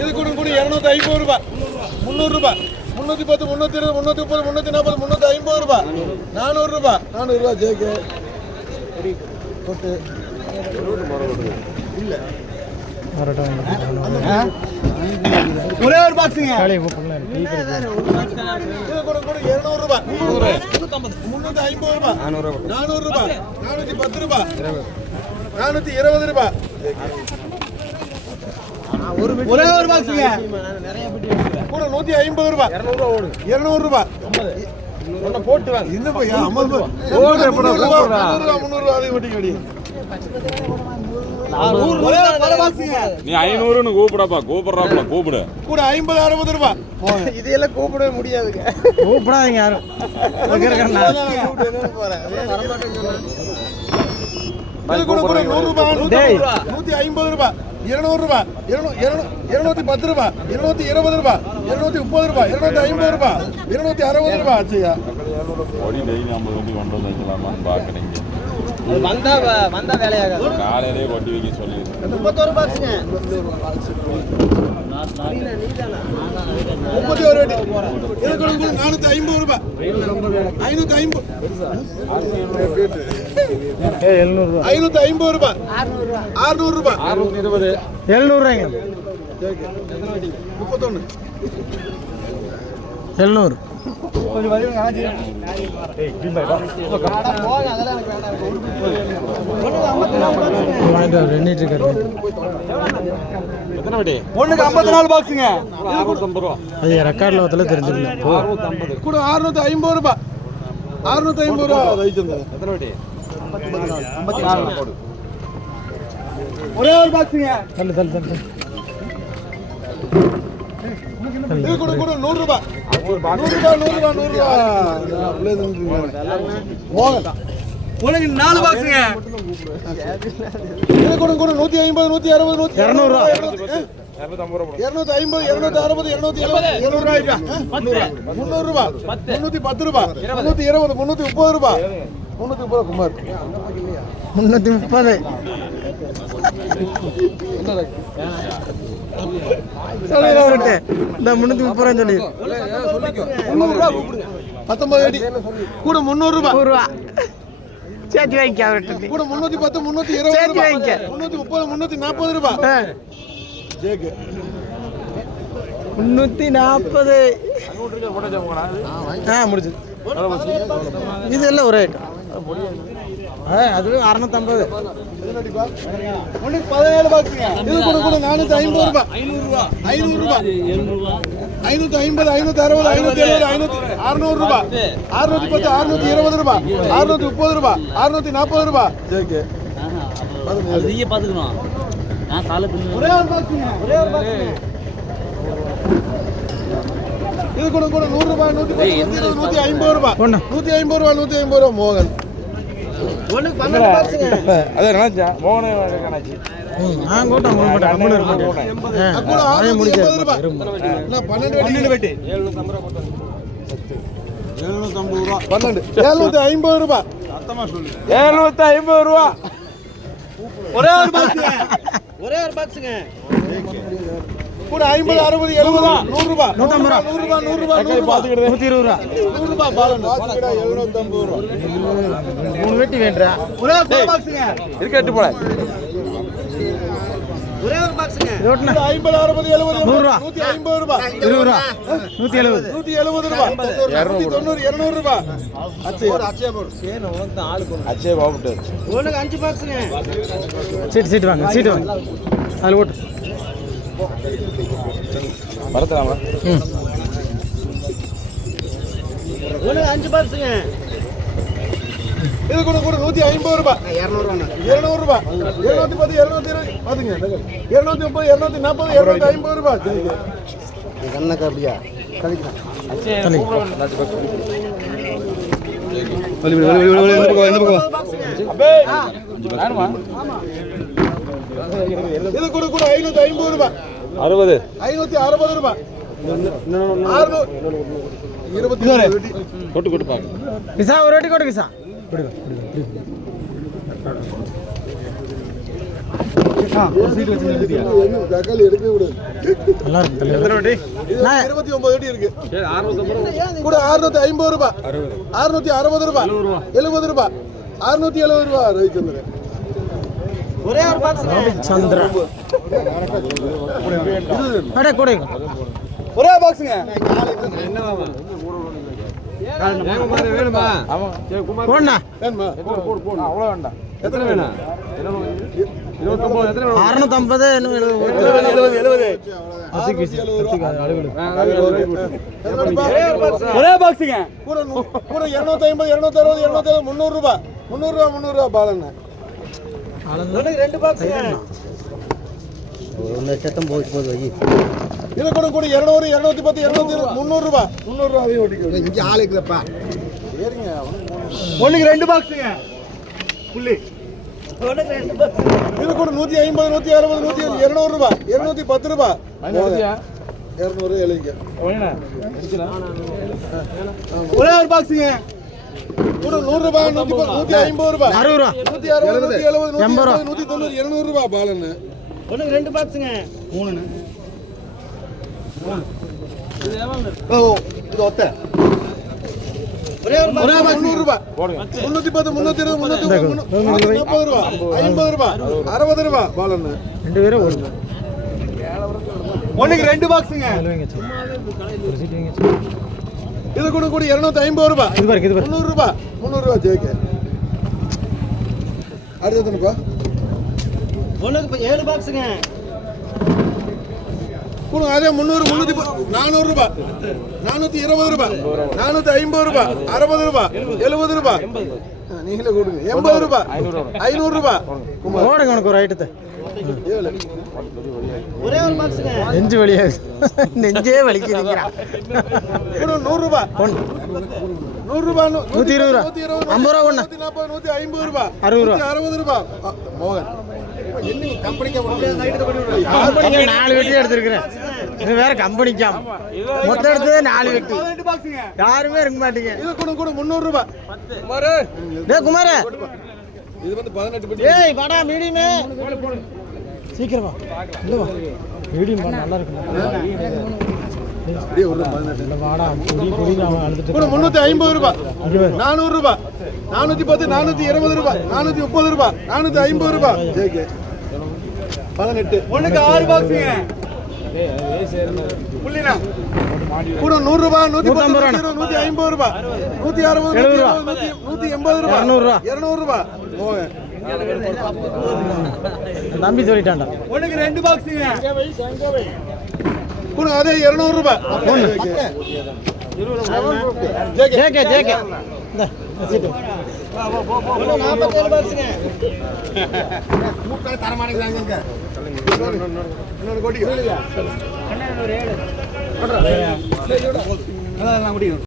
இது கூட கூட 250 ரூபாய், 300 ரூபாய், 310, 320, 330, 340, 350 ரூபாய், 400 ரூபாய், 400 ரூபாய் ஜேகே போட்டு இல்ல ஒரே ஒரு பாக்ஸுங்க. இது கூட கூட 200 ரூபாய், 350 ரூபாய், 400 ரூபாய், 410 ரூபாய், 420 ரூபாய். ஒரே ஒரு பாக்ஸுங்க. கூட 150 ரூபாய், 200 ரூபாய் போட்டு வாங்க. என்ன பையா 50 ரூபாய் 300 ரூபாய் அதை வட்டி கடி. நீ 500ன்னு கூப்பிடப்பா, கூப்பிடுறாப்ல கூப்பிடு. கூட 50, 60 ரூபாய். இதெல்லாம் கூப்பிடவே முடியாதுங்க. கூப்பிடாதீங்க யாரும். இது கூட கூட 100 ரூபாய், 150 ரூபாய், 200 ரூபாய், 210 ரூபாய், 220 ரூபாய், 230 ரூபாய், 250 ரூபாய், 260 ரூபாய் ஆச்சுயா. ஒடி டெய்லி 50 வண்டி கொண்டு வந்து வைக்கலாமான்னு பார்க்குறீங்க. வந்தா வேலையாகாது. காலையிலே கொட்டி வைக்க சொல்லி 31 பாக்ஸுங்க. 31 அடி. இது கூட 450 ரூபாய், 550, 550 ரூபாய், 600 ரூபாய், 620, 700 ரூபாய்ங்க. 31 700. கொஞ்சம் வரையும் காஞ்சி. ஏய் ஜிம்பை வா. போங்க அதெல்லாம் எனக்கு வேண்டாம். வாங்க ரெனிட் இருக்கு. எத்தனை வண்டி? ஒண்ணுக்கு 54 பாக்ஸ்ங்க. 650 ரூபாய். அது ரெக்கார்ட்ல வத்தல தெரிஞ்சிருங்க. 650. கூட 650 ரூபாய். 650 ரூபாய் வைச்சங்க. எத்தனை வண்டி? 54 போடு. ஒரே ஒரு பாக்ஸ்ங்க. தள்ளு. இது கூட கூட 100 ரூபாய். 100 ரூபாய். உனக்கு 4 பாக்ஸ்ங்க. இது கூட கூட 150, 160, 200 ரூபாய். 250 ரூபாய். 250, 260, 270, 700 ரூபாய். 300 ரூபாய். 310 ரூபாய். 320, 330 ரூபாய். 330 குமார். 330. இந்த 330 ரூபாய் சொல்லி 19 அடி. கூட 300 ரூபாய். சேர்த்து வாங்கிக்க அவர்கிட்ட. கூட 310, 320, 330, 340 ரூபாய். ஜேக்கு 340. முடிச்சு. இதெல்லாம் ஒரே ஐட்டம். அதுவே 650. 17 பாக்ஸுங்க. இது கூட கூட 450 ரூபாய், 500 ரூபாய், 550, 560, 570, 600 ரூபாய், 610, 620 ரூபாய், 630 ரூபாய், 640 ரூபாய். ஜேக்கு நீங்க பாத்துக்கணும். நான் காலத்துல ஒரே ஒரு பாக்ஸுங்க. இது கூட கூட 100 ரூபாய், 110, 150 ரூபாய், 150 ரூபாய், 150 ரூபாய். மோகன் ஒண்ணுக்கு 12 பாக்ஸுங்க. அது என்னடா மோகனே கணக்கு. நான் கூட்டம் கூட 80 ரூபாய். கூட 680 ரூபாய். நான் 12 வெட்டி 750 ரூபாய். 750 ரூபாய். 750 ரூபாய். அத்தமா சொல்லு. 750 ரூபாய். ஒரே ஒரு பாக்ஸுங்க. கூட 50, 60, 70, 100 ரூபாய், 150 ரூபாய், 100 ரூபாய், 100 ரூபாய், 120 ரூபாய், 100 ரூபாய் பாலன் 750 ரூபாய். 3 வெட்டி வேண்டா. ஒரே ஒரு பாக்ஸுங்க. இருக்கு எட்டு போல. ஒரே ஒரு பாக்ஸுங்க. 50, 60, 70, 100 ரூபாய், 150 ரூபாய், 20 ரூபாய், 170, 170 ரூபாய், 290, 200 ரூபாய். அச்சே போடு. சேன உனக்கு ஆளு கொண்டு. அச்சே பாவுட்டு. ஒண்ணுக்கு 5 பாக்ஸுங்க. சீட் வாங்க. அதுல ஓட்டு. வரதலாமா? ஒண்ணுக்கு 5 பாக்ஸுங்க. இது கூட கூட 150 ரூபாய், 200 ரூபாய், 210, 220 பாத்துங்க. 230, 240, 250 ரூபாய். கண்ணக்க அப்படியா கழிக்கலாம். அச்சே இது கூட கூட 550 ரூபாய், 60, 560 ரூபாய், 600, கொட்டு பாக்க. கிசா ஒரு வாட்டி கொடு. கிசா தக்காளி எடுக்க கூடாது. நல்லா இருக்கு தலைவர். இது 29 அடி இருக்கு. கூட 650 ரூபாய், 660 ரூபாய், 70 ரூபாய், 670 ரூபாய் ரவிச்சந்திரன். ஒரே ஒரு பாக்ஸுங்க. சந்திரா அடே கூட ஒரே பாக்ஸுங்க. போண்ணா வேணுமா? அவ்வளோ வேண்டாம். எத்தனை வேணும்? 29 எத்தனை 650 இன்னும் 70. ஒரே பாக்ஸுங்க. கூட 250, 260, 270, 300 ரூபாய், 300 ரூபாய் பாலண்ண. ஒண்ணுக்கு 2 பாக்ஸுங்க. இது கூட 200, 210, 200, 300 ரூபாய், 300 ரூபாய் ஓட்டிக்கோ. இங்க ஆளுக்குலப்பா. சரிங்க. ஒண்ணுக்கு 2 பாக்ஸுங்க. புள்ளி. ஒண்ணுக்கு 2 பாக்ஸ். இது கூட 150, 160, 200 ரூபாய், 210 ரூபாய். 200 எழுதிங்க. ஒரே ஒரு பாக்ஸுங்க. கூட 100 ரூபாய், 150 ரூபாய், 60 ரூபா 160, 170, 180, 190, 200 ரூபாய் பாலண்ண. ஒண்ணுக்கு 2 பாக்ஸுங்க. 3ண்ணே. இது ஒத்த. ஒரே ஒரு ஒரே பாக்ஸ் 100 ரூபாய். 310, 320, 340 ரூபாய், 50 ரூபாய், 60 ரூபாய் பாலண்ண. ரெண்டு பேரும் ஒரு ஒண்ணுக்கு 2 பாக்ஸுங்க. இது கூட 250 ரூபாய். இது பாருங்க இது பாருங்க 300 ரூபாய், 300 ரூபாய் ஜெயிக்க. அடுத்ததுப்பா ஒண்ணுக்கு 7 பாக்ஸுங்க. கூட அதே 300, 400 ரூபாய், 420 ரூபாய், 450 ரூபாய், 60 ரூபாய், 70 ரூபாய். நீங்களே கொடுங்க. 80 ரூபாய், 500 ரூபாய். போடுங்க உனக்கு ஒரு ஐட்டத்தை. ஒரே ஒரு பாக்ஸுங்க. நெஞ்சு வலியா நெஞ்சே வலிக்குதுங்கிறா. கூட 100 ரூபாய், 100 ரூபாய், 120 ரூபா, 50 ரூபா ஒண்ணு, 140, 150 ரூபாய், 60 ரூபா, 60 ரூபாய். மோகன் கம்பெனிக்கு கம்பெனிக்கு 4 வெட்டி எடுத்திருக்கிறேன். இது வேற கம்பெனிக்காம் மொத்தம் எடுத்ததே 4 வெட்டி. யாருமே இருக்க மாட்டீங்க. இது கூட 300 ரூபாய். டேய் குமார இது வந்து 18 பெட்டி. ஏய் வாடா மீடியமே சீக்கிரம் வா. இல்ல வா மீடியம் வா நல்லா இருக்கு. அப்படியே ஒரு 18. இல்ல வாடா பொடி அவன் அழுதுட்டு. கூட 350 ரூபாய், 400 ரூபாய், 410, 420 ரூபாய், 430 ரூபாய், 450 ரூபாய். ஜேகே 18. ஒண்ணுக்கு 6 பாக்ஸுங்க. புள்ளினா கூட 100 ரூபாய், 110 ரூபாய், 150 ரூபாய், 160, 180 ரூபாய், 200 ரூபாய், 200 ரூபாய். மோகன் தம்பி சொல்லிட்டான்டா. ஒண்ணுக்கு 2 பாக்ஸுங்க. கூட அதே 200 ரூபாய். ஜேகே ஜேகே இந்த சீட்டு 47 பாக்ஸுங்க. மூக்கால தரமானீங்களாங்க இங்க. இன்னொரு கோட்டிக்கு. அண்ணா ஒரு 7. அதான் நான் முடியும்.